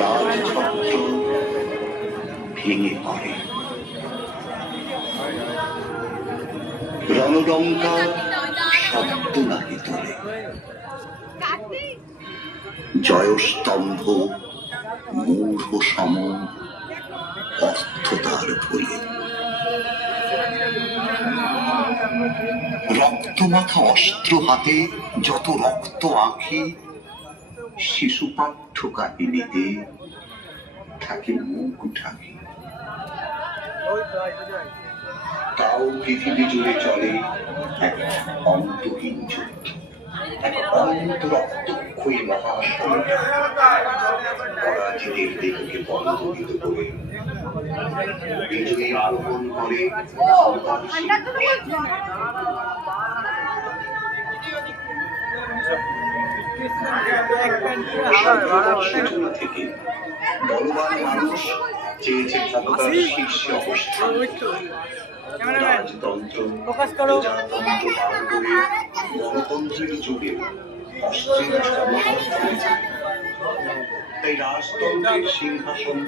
রাজছত্র ভেঙে পড়ে, রণডঙ্কা শব্দ নাহি তোলে, জয়স্তম্ভ মূঢ় সম অর্থতার ভুলে। রক্তমাখা অস্ত্র হাতে যত রক্ত আঁখি, শিশু পাঠ্য কাহিনীতে থাকে মুখ ঢাকি। তাও পৃথিবী জুড়ে চলে এক অন্তহীন যুদ্ধ, এক অনন্ত রক্তক্ষয়ী মহাসংগ্রাম। পরাজিতের দেহকে পদদলিত করে বিজয়ী আরোহণ করে ক্ষমতার সূচনা থেকে বলবান মানুষ চেয়েছে ক্ষমতার শীর্ষে অবস্থান। রাজতন্ত্র প্রজাতন্ত্র পার করে গণতন্ত্রের যুগে অস্ত্রের সমাহার, তাই রাজতন্ত্রের সিংহাসন